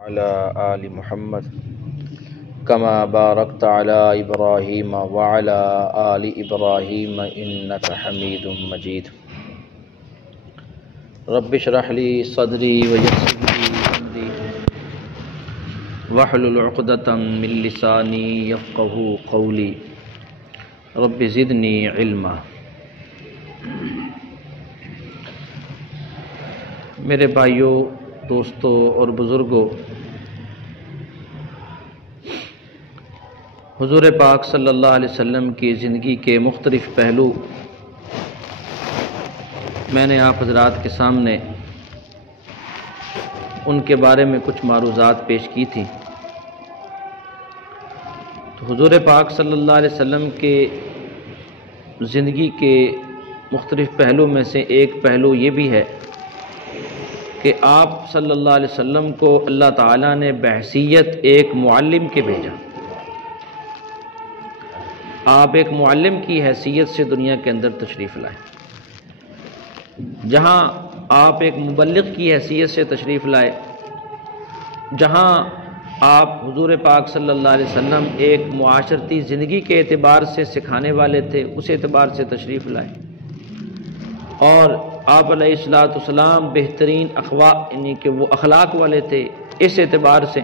على آل محمد كما باركت على إبراهيم وعلى آل إبراهيم إنك حميد مجيد رب اشرح لي صدري ويسر لي أمري واحلل عقدة من لساني يفقهوا قولي رب زدني علما۔ میرے بھائیوں، دوستوں اور بزرگوں، حضور پاک صلی اللہ علیہ وسلم کی زندگی کے مختلف پہلو میں نے آپ حضرات کے سامنے ان کے بارے میں کچھ معروضات پیش کی تھی۔ تو حضور پاک صلی اللہ علیہ وسلم کے زندگی کے مختلف پہلو میں سے ایک پہلو یہ بھی ہے کہ آپ صلی اللہ علیہ وسلم کو اللہ تعالیٰ نے بحیثیت ایک معلم کے بھیجا۔ آپ ایک معلم کی حیثیت سے دنیا کے اندر تشریف لائے، جہاں آپ ایک مبلغ کی حیثیت سے تشریف لائے، جہاں آپ حضور پاک صلی اللہ علیہ وسلم ایک معاشرتی زندگی کے اعتبار سے سکھانے والے تھے، اس اعتبار سے تشریف لائے، اور آپ علیہ السلام بہترین یعنی کہ وہ اخلاق والے تھے، اس اعتبار سے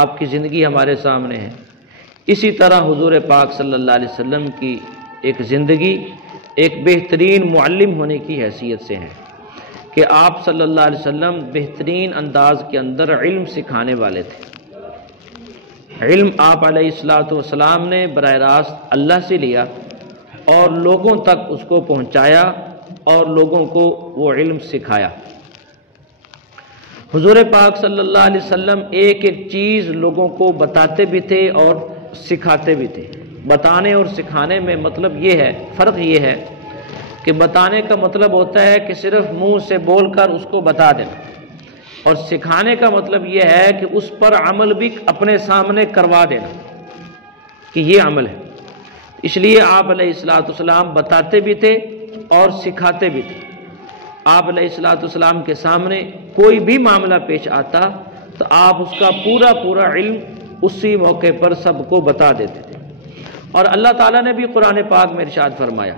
آپ کی زندگی ہمارے سامنے ہے۔ اسی طرح حضور پاک صلی اللہ علیہ وسلم کی ایک زندگی ایک بہترین معلم ہونے کی حیثیت سے ہے کہ آپ صلی اللہ علیہ وسلم بہترین انداز کے اندر علم سکھانے والے تھے۔ علم آپ علیہ السلام نے براہ راست اللہ سے لیا اور لوگوں تک اس کو پہنچایا اور لوگوں کو وہ علم سکھایا۔ حضور پاک صلی اللہ علیہ وسلم ایک ایک چیز لوگوں کو بتاتے بھی تھے اور سکھاتے بھی تھے۔ بتانے اور سکھانے میں مطلب یہ ہے، فرق یہ ہے کہ بتانے کا مطلب ہوتا ہے کہ صرف منہ سے بول کر اس کو بتا دینا، اور سکھانے کا مطلب یہ ہے کہ اس پر عمل بھی اپنے سامنے کروا دینا کہ یہ عمل ہے۔ اس لیے آپ علیہ السلام بتاتے بھی تھے اور سکھاتے بھی تھے۔ آپ علیہ السلام کے سامنے کوئی بھی معاملہ پیش آتا تو آپ اس کا پورا علم اسی موقع پر سب کو بتا دیتے تھے۔ اور اللہ تعالیٰ نے بھی قرآن پاک میں ارشاد فرمایا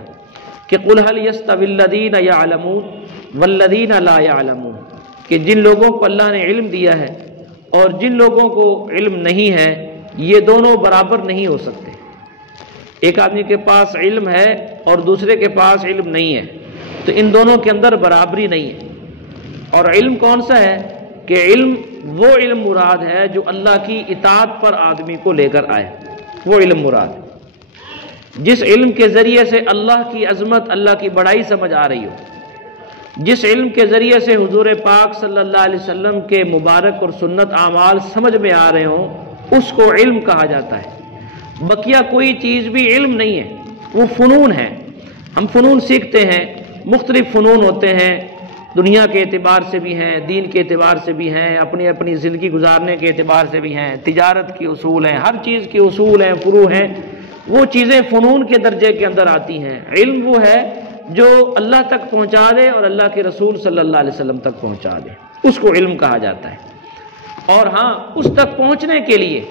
کہ قُلْ هَلْ يَسْتَوِي الَّذِينَ يَعْلَمُونَ وَالَّذِينَ لَا يَعْلَمُونَ، کہ جن لوگوں کو اللہ نے علم دیا ہے اور جن لوگوں کو علم نہیں ہے، یہ دونوں برابر نہیں ہو سکتے۔ ایک آدمی کے پاس علم ہے اور دوسرے کے پاس علم نہیں ہے، تو ان دونوں کے اندر برابری نہیں ہے۔ اور علم کون سا ہے کہ علم وہ علم مراد ہے جو اللہ کی اطاعت پر آدمی کو لے کر آئے، وہ علم مراد ہے۔ جس علم کے ذریعے سے اللہ کی عظمت، اللہ کی بڑائی سمجھ آ رہی ہو، جس علم کے ذریعے سے حضور پاک صلی اللہ علیہ وسلم کے مبارک اور سنت اعمال سمجھ میں آ رہے ہوں، اس کو علم کہا جاتا ہے۔ بقیہ کوئی چیز بھی علم نہیں ہے، وہ فنون ہے۔ ہم فنون سیکھتے ہیں، مختلف فنون ہوتے ہیں، دنیا کے اعتبار سے بھی ہیں، دین کے اعتبار سے بھی ہیں، اپنی زندگی گزارنے کے اعتبار سے بھی ہیں، تجارت کے اصول ہیں، ہر چیز کے اصول ہیں، فروع ہیں، وہ چیزیں فنون کے درجے کے اندر آتی ہیں۔ علم وہ ہے جو اللہ تک پہنچا دے اور اللہ کے رسول صلی اللہ علیہ وسلم تک پہنچا دے، اس کو علم کہا جاتا ہے۔ اور ہاں، اس تک پہنچنے کے لیے،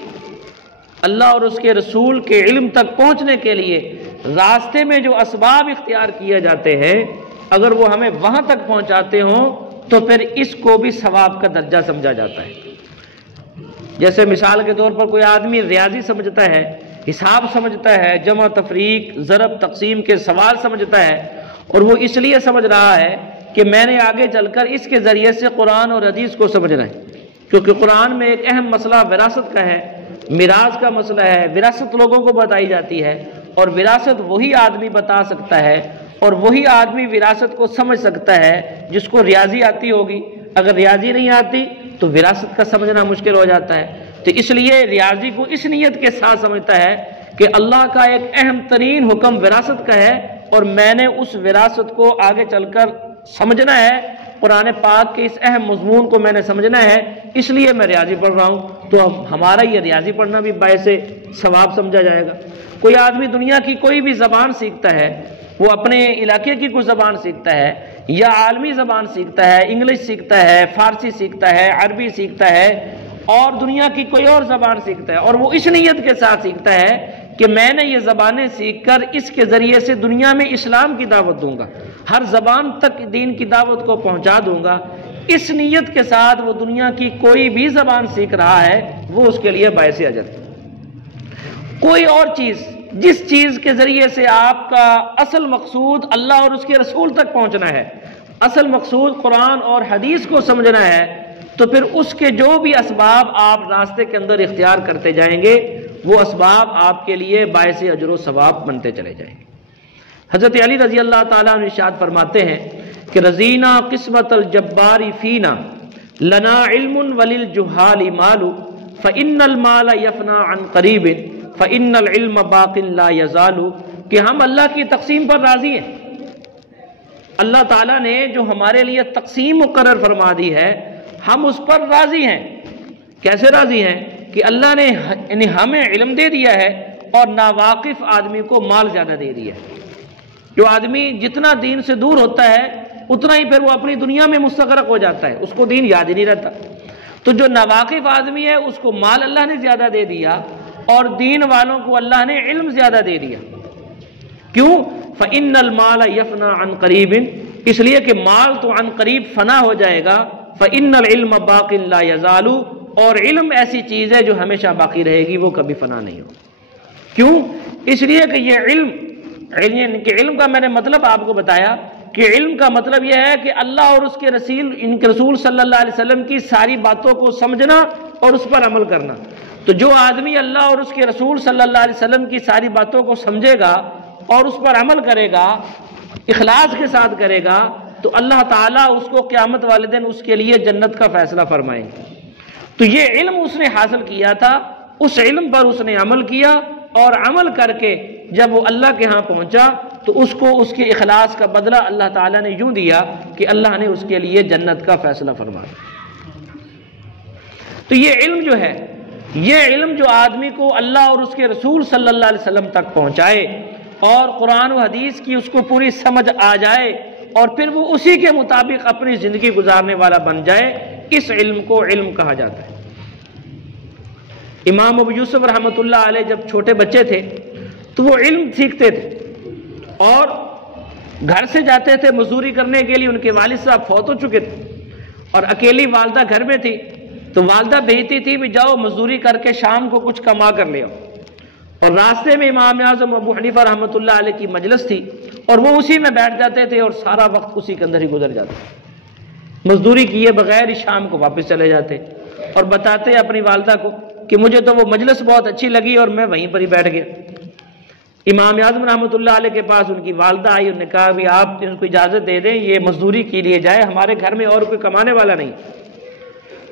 اللہ اور اس کے رسول کے علم تک پہنچنے کے لیے راستے میں جو اسباب اختیار کیے جاتے ہیں، اگر وہ ہمیں وہاں تک پہنچاتے ہوں تو پھر اس کو بھی ثواب کا درجہ سمجھا جاتا ہے۔ جیسے مثال کے طور پر کوئی آدمی ریاضی سمجھتا ہے، حساب سمجھتا ہے، جمع تفریق ضرب تقسیم کے سوال سمجھتا ہے، اور وہ اس لیے سمجھ رہا ہے کہ میں نے آگے چل کر اس کے ذریعے سے قرآن اور حدیث کو سمجھنا ہے، کیونکہ قرآن میں ایک اہم مسئلہ وراثت کا ہے، میراث کا مسئلہ ہے، وراثت لوگوں کو بتائی جاتی ہے، اور وراثت وہی آدمی بتا سکتا ہے اور وہی آدمی وراثت کو سمجھ سکتا ہے جس کو ریاضی آتی ہوگی۔ اگر ریاضی نہیں آتی تو وراثت کا سمجھنا مشکل ہو جاتا ہے۔ تو اس لیے ریاضی کو اس نیت کے ساتھ سمجھتا ہے کہ اللہ کا ایک اہم ترین حکم وراثت کا ہے، اور میں نے اس وراثت کو آگے چل کر سمجھنا ہے، قرآن پاک کے اس اہم مضمون کو میں نے سمجھنا ہے، اس لیے میں ریاضی پڑھ رہا ہوں۔ تو اب ہمارا یہ ریاضی پڑھنا بھی باعث ثواب سمجھا جائے گا۔ کوئی آدمی دنیا کی کوئی بھی زبان سیکھتا ہے، وہ اپنے علاقے کی کوئی زبان سیکھتا ہے یا عالمی زبان سیکھتا ہے، انگلش سیکھتا ہے، فارسی سیکھتا ہے، عربی سیکھتا ہے، اور دنیا کی کوئی اور زبان سیکھتا ہے، اور وہ اس نیت کے ساتھ سیکھتا ہے کہ میں نے یہ زبانیں سیکھ کر اس کے ذریعے سے دنیا میں اسلام کی دعوت دوں گا، ہر زبان تک دین کی دعوت کو پہنچا دوں گا، اس نیت کے ساتھ وہ دنیا کی کوئی بھی زبان سیکھ رہا ہے، وہ اس کے لیے باعث اجر۔ کوئی اور چیز، جس چیز کے ذریعے سے آپ کا اصل مقصود اللہ اور اس کے رسول تک پہنچنا ہے، اصل مقصود قرآن اور حدیث کو سمجھنا ہے، تو پھر اس کے جو بھی اسباب آپ راستے کے اندر اختیار کرتے جائیں گے وہ اسباب آپ کے لیے باعث اجر و ثواب بنتے چلے جائیں گے۔ حضرت علی رضی اللہ تعالیٰ عنہ ارشاد فرماتے ہیں کہ رضینا قسمت الجبار فینا لنا علم وللجہال مال فإن المال یفنا عن قریب فإن العلم باق لا یزال، کہ ہم اللہ کی تقسیم پر راضی ہیں، اللہ تعالیٰ نے جو ہمارے لیے تقسیم مقرر فرما دی ہے ہم اس پر راضی ہیں۔ کیسے راضی ہیں؟ کہ اللہ نے ہمیں علم دے دیا ہے اور ناواقف آدمی کو مال زیادہ دے دیا ہے۔ جو آدمی جتنا دین سے دور ہوتا ہے اتنا ہی پھر وہ اپنی دنیا میں مستغرق ہو جاتا ہے، اس کو دین یاد ہی نہیں رہتا۔ تو جو ناواقف آدمی ہے اس کو مال اللہ نے زیادہ دے دیا اور دین والوں کو اللہ نے علم زیادہ دے دیا۔ کیوں؟ فَإِنَّ الْمَالَ يَفْنَى عَنْ قَرِيبٍ، اس لیے کہ مال تو عن قریب فنا ہو جائے گا۔ فَإِنَّ الْعِلْمَ بَاقٍ لَا يَزَالُ، اور علم ایسی چیز ہے جو ہمیشہ باقی رہے گی، وہ کبھی فنا نہیں ہو۔ کیوں؟ اس لیے کہ یہ علم کا میں نے مطلب آپ کو بتایا کہ علم کا مطلب یہ ہے کہ اللہ اور اس کے رسول صلی اللہ علیہ وسلم کی ساری باتوں کو سمجھنا اور اس پر عمل کرنا۔ تو جو آدمی اللہ اور اس کے رسول صلی اللہ علیہ وسلم کی ساری باتوں کو سمجھے گا اور اس پر عمل کرے گا، اخلاص کے ساتھ کرے گا، تو اللہ تعالیٰ اس کو قیامت والے دن اس کے لیے جنت کا فیصلہ فرمائیں گے۔ تو یہ علم اس نے حاصل کیا تھا، اس علم پر اس نے عمل کیا، اور عمل کر کے جب وہ اللہ کے ہاں پہنچا تو اس کو اس کے اخلاص کا بدلہ اللہ تعالیٰ نے یوں دیا کہ اللہ نے اس کے لیے جنت کا فیصلہ فرمایا۔ تو یہ علم جو ہے، یہ علم جو آدمی کو اللہ اور اس کے رسول صلی اللہ علیہ وسلم تک پہنچائے اور قرآن و حدیث کی اس کو پوری سمجھ آ جائے اور پھر وہ اسی کے مطابق اپنی زندگی گزارنے والا بن جائے، اس علم کو علم کہا جاتا ہے۔ امام ابو یوسف رحمۃ اللہ علیہ جب چھوٹے بچے تھے تو وہ علم سیکھتے تھے اور گھر سے جاتے تھے مزدوری کرنے کے لیے، ان کے والد صاحب فوت ہو چکے تھے اور اکیلی والدہ گھر میں تھی، تو والدہ بھیجتی تھی بھی جاؤ مزدوری کر کے شام کو کچھ کما کر لے آؤ، اور راستے میں امام اعظم ابو حنیفہ رحمۃ اللہ علیہ کی مجلس تھی اور وہ اسی میں بیٹھ جاتے تھے اور سارا وقت اسی کے اندر ہی گزر جاتا، مزدوری کیے بغیر ہی شام کو واپس چلے جاتے اور بتاتے اپنی والدہ کو کہ مجھے تو وہ مجلس بہت اچھی لگی اور میں وہیں پر ہی بیٹھ گیا۔ امام اعظم رحمۃ اللہ علیہ کے پاس ان کی والدہ آئی، انہوں نے کہا بھی آپ ان کو اجازت دے دیں یہ مزدوری کے لیے جائے، ہمارے گھر میں اور کوئی کمانے والا نہیں۔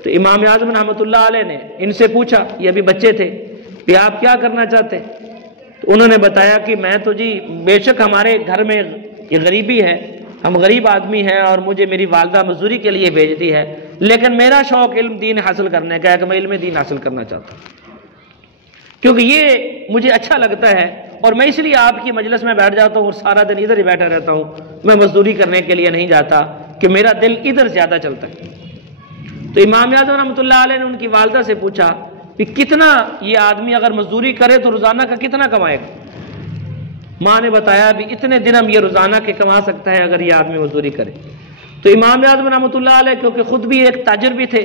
تو امام اعظم رحمۃ اللہ علیہ نے ان سے پوچھا، یہ ابھی بچے تھے، کہ آپ کیا کرنا چاہتے؟ تو انہوں نے بتایا کہ میں تو جی بے شک ہمارے گھر میں یہ غریبی ہے، ہم غریب آدمی ہیں اور مجھے میری والدہ مزدوری کے لیے بھیجتی ہے، لیکن میرا شوق علم دین حاصل کرنے کا ہے کہ میں علم دین حاصل کرنا چاہتا ہوں، کیونکہ یہ مجھے اچھا لگتا ہے اور میں اس لیے آپ کی مجلس میں بیٹھ جاتا ہوں اور سارا دن ادھر ہی بیٹھا رہتا ہوں، میں مزدوری کرنے کے لیے نہیں جاتا کہ میرا دل ادھر زیادہ چلتا ہے۔ تو امام اعظم رحمۃ اللہ علیہ نے ان کی والدہ سے پوچھا کہ کتنا یہ آدمی اگر مزدوری کرے تو روزانہ کا کتنا کمائے گا؟ ماں نے بتایا بھی اتنے درہم یہ روزانہ کے کما سکتا ہے اگر یہ آدمی مزدوری کرے۔ تو امام اعظم رحمۃ اللہ علیہ کیونکہ خود بھی ایک تاجر بھی تھے،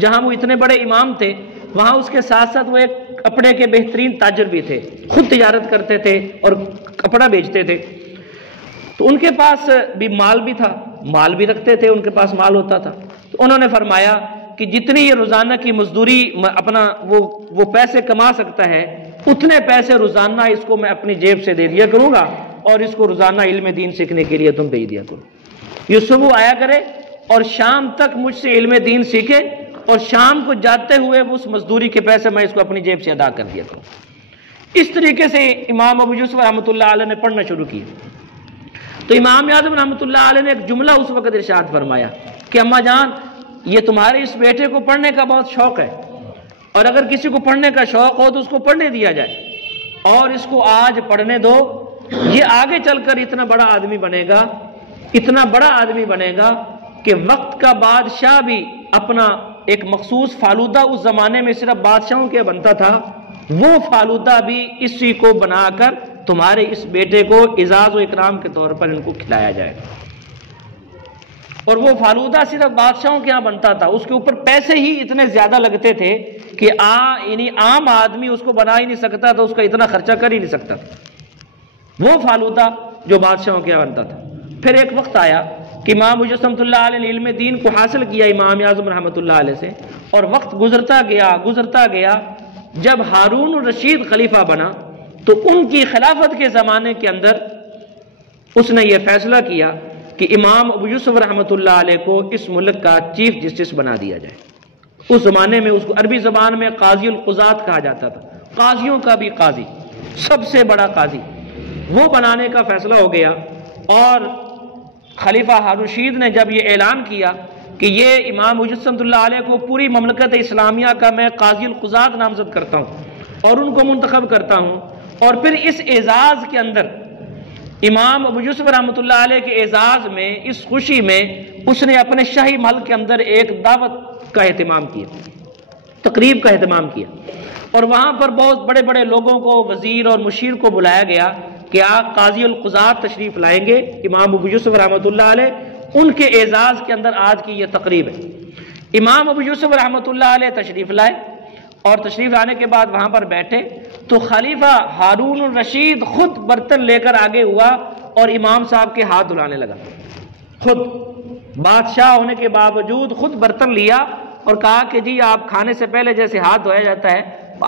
جہاں وہ اتنے بڑے امام تھے وہاں اس کے ساتھ ساتھ وہ ایک کپڑے کے بہترین تاجر بھی تھے، خود تجارت کرتے تھے اور کپڑا بیچتے تھے، تو ان کے پاس بھی مال بھی تھا، مال بھی رکھتے تھے، ان کے پاس مال ہوتا تھا۔ تو انہوں نے فرمایا کہ جتنی یہ روزانہ کی مزدوری اپنا وہ پیسے کما سکتا ہے اتنے پیسے روزانہ اس کو میں اپنی جیب سے دے دیا کروں گا اور اس کو روزانہ علم دین سیکھنے کے لیے تم بھیج دیا کرو، یہ صبح آیا کرے اور شام تک مجھ سے علم دین سیکھے اور شام کو جاتے ہوئے اس مزدوری کے پیسے میں اس کو اپنی جیب سے ادا کر دیا کروں۔ اس طریقے سے امام ابو یوسف رحمۃ اللہ علیہ نے پڑھنا شروع کیا۔ تو امام اعظم رحمۃ اللہ علیہ نے ایک جملہ اس وقت ارشاد فرمایا کہ اماں جان یہ تمہارے اس بیٹے کو پڑھنے کا بہت شوق ہے، اور اگر کسی کو پڑھنے کا شوق ہو تو اس کو پڑھنے دیا جائے اور اس کو آج پڑھنے دو، یہ آگے چل کر اتنا بڑا آدمی بنے گا، اتنا بڑا آدمی بنے گا کہ وقت کا بادشاہ بھی اپنا ایک مخصوص فالودہ اس زمانے میں صرف بادشاہوں کے بنتا تھا، وہ فالودہ بھی اسی کو بنا کر تمہارے اس بیٹے کو اعزاز و اکرام کے طور پر ان کو کھلایا جائے گا۔ اور وہ فالودہ صرف بادشاہوں کے ہاں بنتا تھا، اس کے اوپر پیسے ہی اتنے زیادہ لگتے تھے کہ یعنی عام آدمی اس کو بنا ہی نہیں سکتا تھا، اس کا اتنا خرچہ کر ہی نہیں سکتا تھا، وہ فالودہ جو بادشاہوں کے ہاں بنتا تھا۔ پھر ایک وقت آیا کہ امام ابو یوسف رحمۃ اللہ علیہ نے علم دین کو حاصل کیا امام اعظم رحمۃ اللہ علیہ سے، اور وقت گزرتا گیا، جب ہارون الرشید خلیفہ بنا تو ان کی خلافت کے زمانے کے اندر اس نے یہ فیصلہ کیا کہ امام ابو یوسف رحمۃ اللہ علیہ کو اس ملک کا چیف جسٹس بنا دیا جائے۔ اس زمانے میں اس کو عربی زبان میں قاضی القضات کہا جاتا تھا، قاضیوں کا بھی قاضی، سب سے بڑا قاضی، وہ بنانے کا فیصلہ ہو گیا۔ اور خلیفہ ہارون الرشید نے جب یہ اعلان کیا کہ یہ امام ابو یوسف رحمۃ اللہ علیہ کو پوری مملکت اسلامیہ کا میں قاضی القضات نامزد کرتا ہوں اور ان کو منتخب کرتا ہوں، اور پھر اس اعزاز کے اندر امام ابو یوسف رحمۃ اللہ علیہ کے اعزاز میں، اس خوشی میں اس نے اپنے شاہی محل کے اندر ایک دعوت کا اہتمام کیا، تقریب کا اہتمام کیا، اور وہاں پر بہت بڑے بڑے لوگوں کو، وزیر اور مشیر کو بلایا گیا کہ آپ قاضی القضات تشریف لائیں گے امام ابو یوسف رحمۃ اللہ علیہ، ان کے اعزاز کے اندر آج کی یہ تقریب ہے۔ امام ابو یوسف رحمۃ اللہ علیہ تشریف لائے، اور تشریف لانے کے بعد وہاں پر بیٹھے تو خلیفہ ہارون الرشید خود برتن لے کر آگے ہوا اور امام صاحب کے ہاتھ دھلانے لگا، خود بادشاہ ہونے کے باوجود خود برتن لیا اور کہا کہ جی آپ کھانے سے پہلے جیسے ہاتھ دھویا جاتا ہے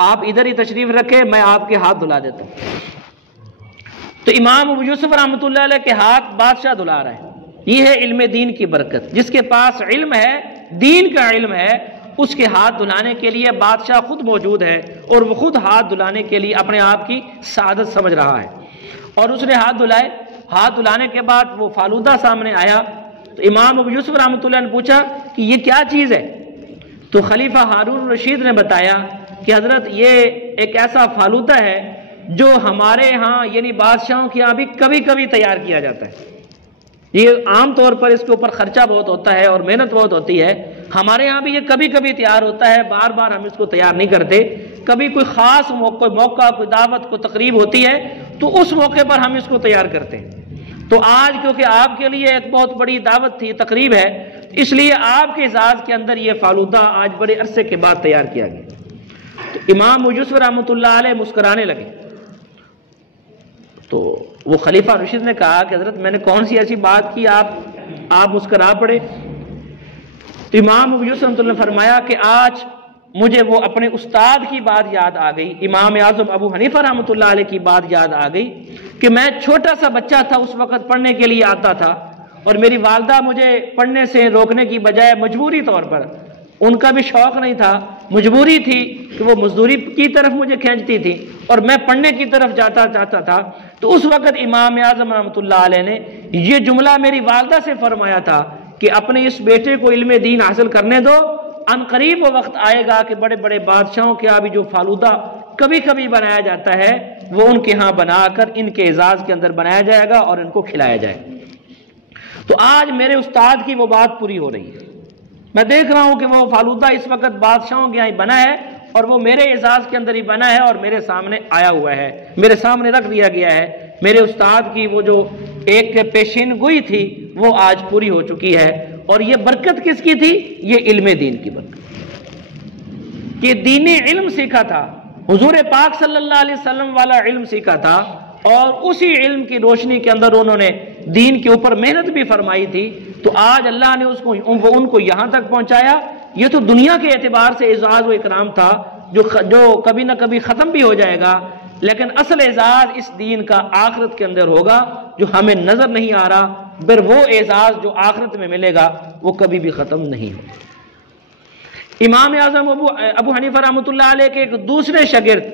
آپ ادھر ہی تشریف رکھیں، میں آپ کے ہاتھ دھلا دیتا ہوں۔ تو امام ابو یوسف رحمۃ اللہ علیہ کے ہاتھ بادشاہ دھلا رہا ہے۔ یہ ہے علم دین کی برکت، جس کے پاس علم ہے، دین کا علم ہے، اس کے ہاتھ دھلانے کے لیے بادشاہ خود موجود ہے، اور وہ خود ہاتھ دھلانے کے لیے اپنے آپ کی سعادت سمجھ رہا ہے، اور اس نے ہاتھ دھلائے۔ ہاتھ دھلانے کے بعد وہ فالودہ سامنے آیا تو امام ابو یوسف رحمۃ اللہ نے پوچھا کہ یہ کیا چیز ہے؟ تو خلیفہ ہارون الرشید نے بتایا کہ حضرت یہ ایک ایسا فالودہ ہے جو ہمارے ہاں یعنی بادشاہوں کے یہاں بھی کبھی کبھی تیار کیا جاتا ہے، یہ عام طور پر اس کے اوپر خرچہ بہت ہوتا ہے اور محنت بہت ہوتی ہے، ہمارے یہاں بھی یہ کبھی کبھی تیار ہوتا ہے، بار بار ہم اس کو تیار نہیں کرتے، کبھی کوئی خاص موقع کوئی دعوت کو تقریب ہوتی ہے تو اس موقع پر ہم اس کو تیار کرتے ہیں۔ تو آج کیونکہ آپ کے لیے ایک بہت بڑی دعوت تھی، تقریب ہے، اس لیے آپ کے اعزاز کے اندر یہ فالودہ آج بڑے عرصے کے بعد تیار کیا گیا۔ تو امام ابو یوسف رحمۃ اللہ علیہ مسکرانے لگے، تو وہ خلیفہ رشید نے کہا کہ حضرت میں نے کون سی ایسی بات کی آپ مسکرا پڑے؟ تو امام ابو یوسف رحمۃ اللہ نے فرمایا کہ آج مجھے وہ اپنے استاد کی بات یاد آ گئی، امام اعظم ابو حنیفہ رحمۃ اللہ علیہ کی بات یاد آ گئی کہ میں چھوٹا سا بچہ تھا، اس وقت پڑھنے کے لیے آتا تھا، اور میری والدہ مجھے پڑھنے سے روکنے کی بجائے مجبوری طور پر، ان کا بھی شوق نہیں تھا، مجبوری تھی کہ وہ مزدوری کی طرف مجھے کھینچتی تھی اور میں پڑھنے کی طرف جاتا تھا، تو اس وقت امام اعظم رحمۃ اللہ علیہ نے یہ جملہ میری والدہ سے فرمایا تھا کہ اپنے اس بیٹے کو علم دین حاصل کرنے دو، ان قریب وہ وقت آئے گا کہ بڑے بڑے بادشاہوں کے ہاں بھی جو فالودہ کبھی کبھی بنایا جاتا ہے وہ ان کے ہاں بنا کر ان کے اعزاز کے اندر بنایا جائے گا اور ان کو کھلایا جائے گا۔ تو آج میرے استاد کی وہ بات پوری ہو رہی ہے، میں دیکھ رہا ہوں کہ وہ فالودہ اس وقت بادشاہوں کے یہاں بنا ہے اور وہ میرے اعزاز کے اندر ہی بنا ہے اور میرے سامنے آیا ہوا ہے، میرے سامنے رکھ دیا گیا ہے۔ میرے استاد کی وہ جو ایک پیشین گوئی تھی وہ آج پوری ہو چکی ہے، اور یہ برکت کس کی تھی؟ یہ علم دین کی برکت، یہ دینی علم سیکھا تھا، حضور پاک صلی اللہ علیہ وسلم والا علم سیکھا تھا، اور اسی علم کی روشنی کے اندر انہوں نے دین کے اوپر محنت بھی فرمائی تھی، تو آج اللہ نے ان کو یہاں تک پہنچایا۔ یہ تو دنیا کے اعتبار سے اعزاز و اکرام تھا جو کبھی نہ کبھی ختم بھی ہو جائے گا، لیکن اصل اعزاز اس دین کا آخرت کے اندر ہوگا جو ہمیں نظر نہیں آ رہا، پھر وہ اعزاز جو آخرت میں ملے گا وہ کبھی بھی ختم نہیں ہوگا۔ امام اعظم ابو حنیفہ رحمۃ اللہ علیہ کے ایک دوسرے شاگرد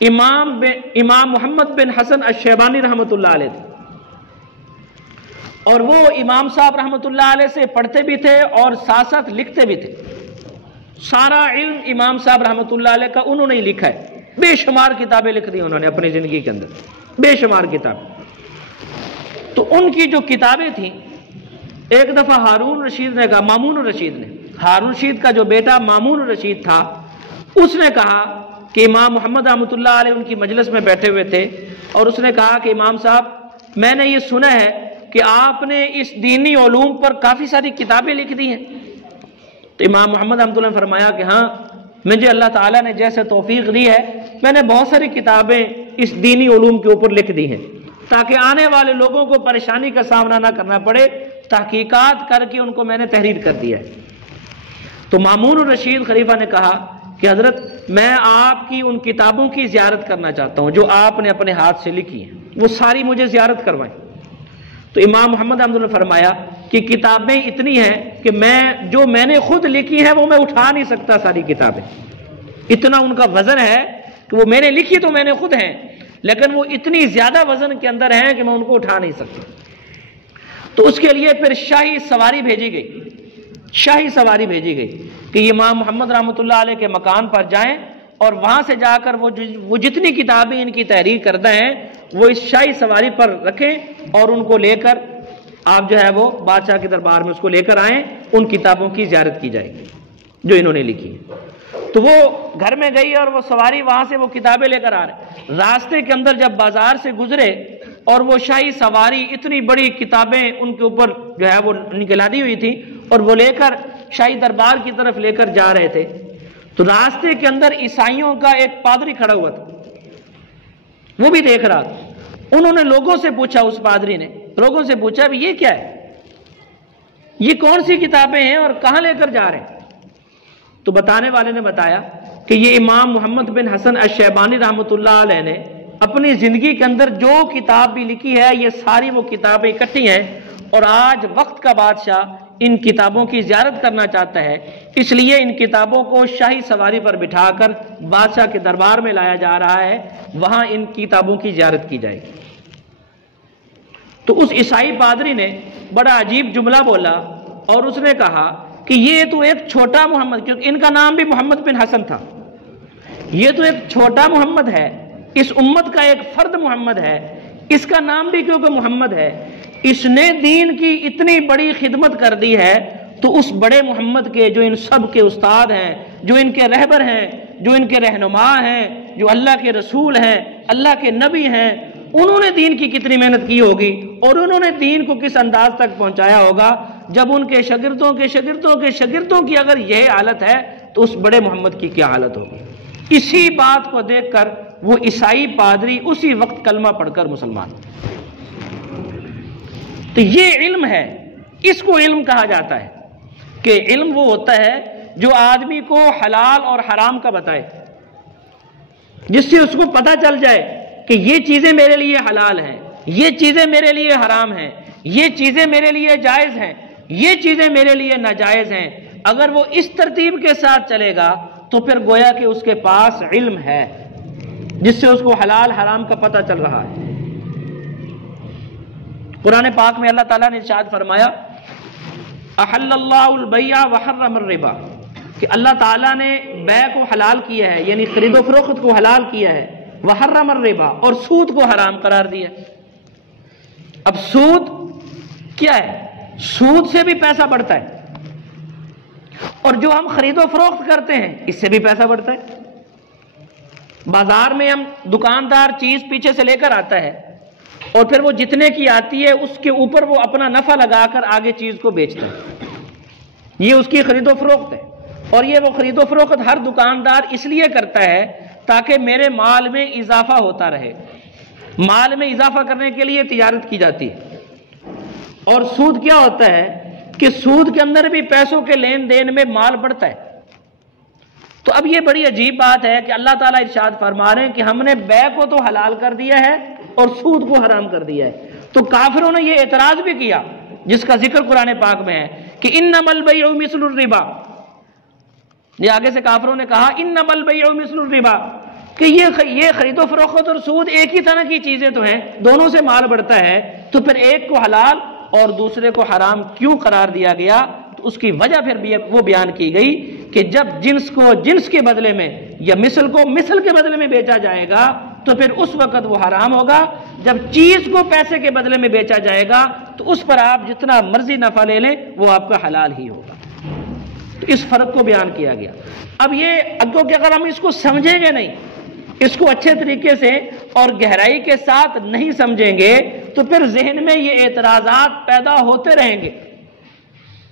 امام محمد بن حسن الشیبانی رحمۃ اللہ علیہ تھے، اور وہ امام صاحب رحمۃ اللہ علیہ سے پڑھتے بھی تھے اور ساتھ ساتھ لکھتے بھی تھے۔ سارا علم امام صاحب رحمۃ اللہ علیہ کا انہوں نے ہی لکھا ہے، بے شمار کتابیں لکھ دی انہوں نے اپنی زندگی کے اندر، بے شمار کتاب۔ تو ان کی جو کتابیں تھیں، ایک دفعہ مامون الرشید نے ہارون رشید کا جو بیٹا مامون رشید تھا، اس نے کہا کہ امام محمد رحمۃ اللہ علیہ ان کی مجلس میں بیٹھے ہوئے تھے، اور اس نے کہا کہ امام صاحب میں نے یہ سنا ہے کہ آپ نے اس دینی علوم پر کافی ساری کتابیں لکھ دی ہیں۔ تو امام محمد رحمۃ اللہ نے فرمایا کہ ہاں، مجھے اللہ تعالیٰ نے جیسے توفیق دی ہے، میں نے بہت ساری کتابیں اس دینی علوم کے اوپر لکھ دی ہیں تاکہ آنے والے لوگوں کو پریشانی کا سامنا نہ کرنا پڑے، تحقیقات کر کے ان کو میں نے تحریر کر دیا ہے۔ تو مامون الرشید خلیفہ نے کہا کہ حضرت میں آپ کی ان کتابوں کی زیارت کرنا چاہتا ہوں جو آپ نے اپنے ہاتھ سے لکھی ہیں، وہ ساری مجھے زیارت کروائیں۔ تو امام محمد احمد نے فرمایا کہ کتابیں اتنی ہیں کہ جو میں نے خود لکھی ہیں وہ میں اٹھا نہیں سکتا، ساری کتابیں اتنا ان کا وزن ہے کہ وہ میں نے لکھی تو میں نے خود ہیں، لیکن وہ اتنی زیادہ وزن کے اندر ہیں کہ میں ان کو اٹھا نہیں سکتا۔ تو اس کے لیے پھر شاہی سواری بھیجی گئی کہ امام محمد رحمۃ اللہ علیہ کے مکان پر جائیں اور وہاں سے جا کر وہ جتنی کتابیں ان کی تحریر کردہ ہیں وہ اس شاہی سواری پر رکھیں اور ان کو لے کر آپ جو ہے وہ بادشاہ کے دربار میں اس کو لے کر آئیں، ان کتابوں کی زیارت کی جائے گی جو انہوں نے لکھی۔ تو وہ گھر میں گئی اور وہ سواری وہاں سے وہ کتابیں لے کر آ رہے، راستے کے اندر جب بازار سے گزرے اور وہ شاہی سواری اتنی بڑی کتابیں ان کے اوپر جو ہے وہ نکلا دی ہوئی تھی اور وہ لے کر شاہی دربار کی طرف لے کر جا رہے تھے، تو راستے کے اندر عیسائیوں کا ایک پادری کھڑا ہوا تھا، وہ بھی دیکھ رہا تھا۔ انہوں نے لوگوں سے پوچھا، اس پادری نے لوگوں سے پوچھا بھی یہ کیا ہے، یہ کون سی کتابیں ہیں اور کہاں لے کر جا رہے ہیں؟ تو بتانے والے نے بتایا کہ یہ امام محمد بن حسن الشیبانی رحمۃ اللہ علیہ نے اپنی زندگی کے اندر جو کتاب بھی لکھی ہے یہ ساری وہ کتابیں اکٹھی ہیں، اور آج وقت کا بادشاہ ان کتابوں کی زیارت کرنا چاہتا ہے، اس لیے ان کتابوں کو شاہی سواری پر بٹھا کر بادشاہ کے دربار میں لایا جا رہا ہے، وہاں ان کتابوں کی زیارت کی جائے گی۔ تو اس عیسائی پادری نے بڑا عجیب جملہ بولا اور اس نے کہا کہ یہ تو ایک چھوٹا محمد، کیونکہ ان کا نام بھی محمد بن حسن تھا، یہ تو ایک چھوٹا محمد ہے، اس امت کا ایک فرد محمد ہے، اس کا نام بھی کیونکہ محمد ہے، اس نے دین کی اتنی بڑی خدمت کر دی ہے، تو اس بڑے محمد کے جو ان سب کے استاد ہیں، جو ان کے رہبر ہیں، جو ان کے رہنما ہیں، جو اللہ کے رسول ہیں، اللہ کے نبی ہیں، انہوں نے دین کی کتنی محنت کی ہوگی اور انہوں نے دین کو کس انداز تک پہنچایا ہوگا، جب ان کے شاگردوں کے شاگردوں کے شاگردوں کی اگر یہ حالت ہے تو اس بڑے محمد کی کیا حالت ہوگی۔ اسی بات کو دیکھ کر وہ عیسائی پادری اسی وقت کلمہ پڑھ کر مسلمان۔ تو یہ علم ہے، اس کو علم کہا جاتا ہے کہ علم وہ ہوتا ہے جو آدمی کو حلال اور حرام کا بتائے، جس سے اس کو پتہ چل جائے کہ یہ چیزیں میرے لیے حلال ہیں، یہ چیزیں میرے لیے حرام ہیں، یہ چیزیں میرے لیے جائز ہیں، یہ چیزیں میرے لیے ناجائز ہیں۔ اگر وہ اس ترتیب کے ساتھ چلے گا تو پھر گویا کہ اس کے پاس علم ہے جس سے اس کو حلال حرام کا پتہ چل رہا ہے۔ قرآن پاک میں اللہ تعالیٰ نے ارشاد فرمایا احل اللہ البیع وحرم الربا، کہ اللہ تعالیٰ نے بیع کو حلال کیا ہے، یعنی خرید و فروخت کو حلال کیا ہے، وحرم الربا، اور سود کو حرام قرار دیا۔ اب سود کیا ہے؟ سود سے بھی پیسہ بڑھتا ہے، اور جو ہم خرید و فروخت کرتے ہیں اس سے بھی پیسہ بڑھتا ہے۔ بازار میں ہم دکاندار چیز پیچھے سے لے کر آتا ہے اور پھر وہ جتنے کی آتی ہے اس کے اوپر وہ اپنا نفع لگا کر آگے چیز کو بیچتا ہے، یہ اس کی خرید و فروخت ہے۔ اور یہ وہ خرید و فروخت ہر دکاندار اس لیے کرتا ہے تاکہ میرے مال میں اضافہ ہوتا رہے، مال میں اضافہ کرنے کے لیے تجارت کی جاتی ہے۔ اور سود کیا ہوتا ہے کہ سود کے اندر بھی پیسوں کے لین دین میں مال بڑھتا ہے۔ تو اب یہ بڑی عجیب بات ہے کہ اللہ تعالیٰ ارشاد فرما رہے ہیں کہ ہم نے بیع کو تو حلال کر دیا ہے اور سود کو حرام کر دیا ہے۔ تو کافروں نے یہ اعتراض بھی کیا جس کا ذکر قرآن پاک میں ہے کہ انما البیع مثل الربا، یہ آگے سے کافروں نے کہا انما البیع مثل الربا، کہ یہ خرید و فروخت اور سود ایک ہی طرح کی چیزیں تو ہیں، دونوں سے مال بڑھتا ہے، تو پھر ایک کو حلال اور دوسرے کو حرام کیوں قرار دیا گیا؟ تو اس کی وجہ پھر بھی وہ بیان کی گئی کہ جب جنس کو جنس کے بدلے میں یا مثل کو مثل کے بدلے میں بیچا جائے گا تو پھر اس وقت وہ حرام ہوگا، جب چیز کو پیسے کے بدلے میں بیچا جائے گا تو اس پر آپ جتنا مرضی نفع لے لیں وہ آپ کا حلال ہی ہوگا۔ تو اس فرق کو بیان کیا گیا۔ اب یہ اگوں کہ اگر ہم اس کو سمجھیں گے نہیں، اس کو اچھے طریقے سے اور گہرائی کے ساتھ نہیں سمجھیں گے تو پھر ذہن میں یہ اعتراضات پیدا ہوتے رہیں گے،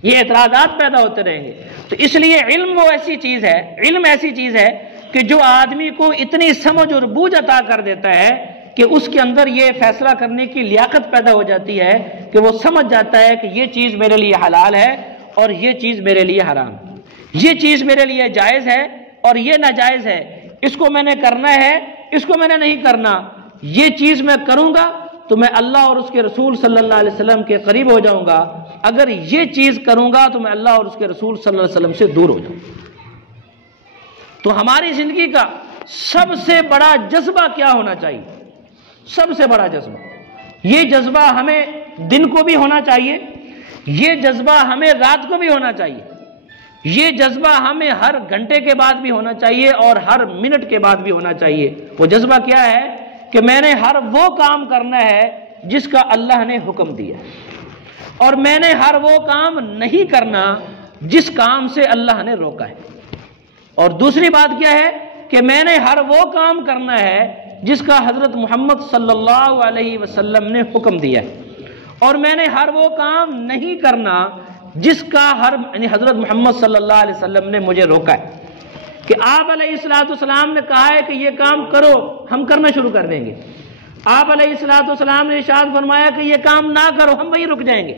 یہ اعتراضات پیدا ہوتے رہیں گے۔ تو اس لیے علم وہ ایسی چیز ہے، علم ایسی چیز ہے کہ جو آدمی کو اتنی سمجھ اور بوجھ عطا کر دیتا ہے کہ اس کے اندر یہ فیصلہ کرنے کی لیاقت پیدا ہو جاتی ہے کہ وہ سمجھ جاتا ہے کہ یہ چیز میرے لیے حلال ہے اور یہ چیز میرے لیے حرام ہے، یہ چیز میرے لیے جائز ہے اور یہ ناجائز ہے، اس کو میں نے کرنا ہے، اس کو میں نے نہیں کرنا، یہ چیز میں کروں گا تو میں اللہ اور اس کے رسول صلی اللہ علیہ وسلم کے قریب ہو جاؤں گا، اگر یہ چیز کروں گا تو میں اللہ اور اس کے رسول صلی اللہ علیہ وسلم سے دور ہو جاؤں گا۔ تو ہماری زندگی کا سب سے بڑا جذبہ کیا ہونا چاہیے؟ سب سے بڑا جذبہ، یہ جذبہ ہمیں دن کو بھی ہونا چاہیے، یہ جذبہ ہمیں رات کو بھی ہونا چاہیے، یہ جذبہ ہمیں ہر گھنٹے کے بعد بھی ہونا چاہیے اور ہر منٹ کے بعد بھی ہونا چاہیے۔ وہ جذبہ کیا ہے کہ میں نے ہر وہ کام کرنا ہے جس کا اللہ نے حکم دیا، اور میں نے ہر وہ کام نہیں کرنا جس کام سے اللہ نے روکا ہے۔ اور دوسری بات کیا ہے کہ میں نے ہر وہ کام کرنا ہے جس کا حضرت محمد صلی اللہ علیہ وسلم نے حکم دیا ہے، اور میں نے ہر وہ کام نہیں کرنا جس کا یعنی حضرت محمد صلی اللہ علیہ وسلم نے مجھے روکا ہے کہ آپ علیہ الصلوۃ والسلام نے کہا ہے کہ یہ کام کرو، ہم کرنا شروع کر دیں گے۔ آپ علیہ الصلوۃ والسلام نے ارشاد فرمایا کہ یہ کام نہ کرو، ہم وہیں رک جائیں گے،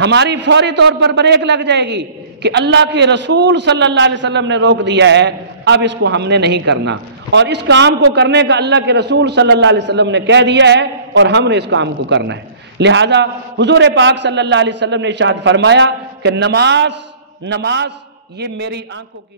ہماری فوری طور پر بریک لگ جائے گی کہ اللہ کے رسول صلی اللہ علیہ وسلم نے روک دیا ہے، اب اس کو ہم نے نہیں کرنا، اور اس کام کو کرنے کا اللہ کے رسول صلی اللہ علیہ وسلم نے کہہ دیا ہے اور ہم نے اس کام کو کرنا ہے۔ لہذا حضور پاک صلی اللہ علیہ وسلم نے ارشاد فرمایا کہ نماز یہ میری آنکھوں کی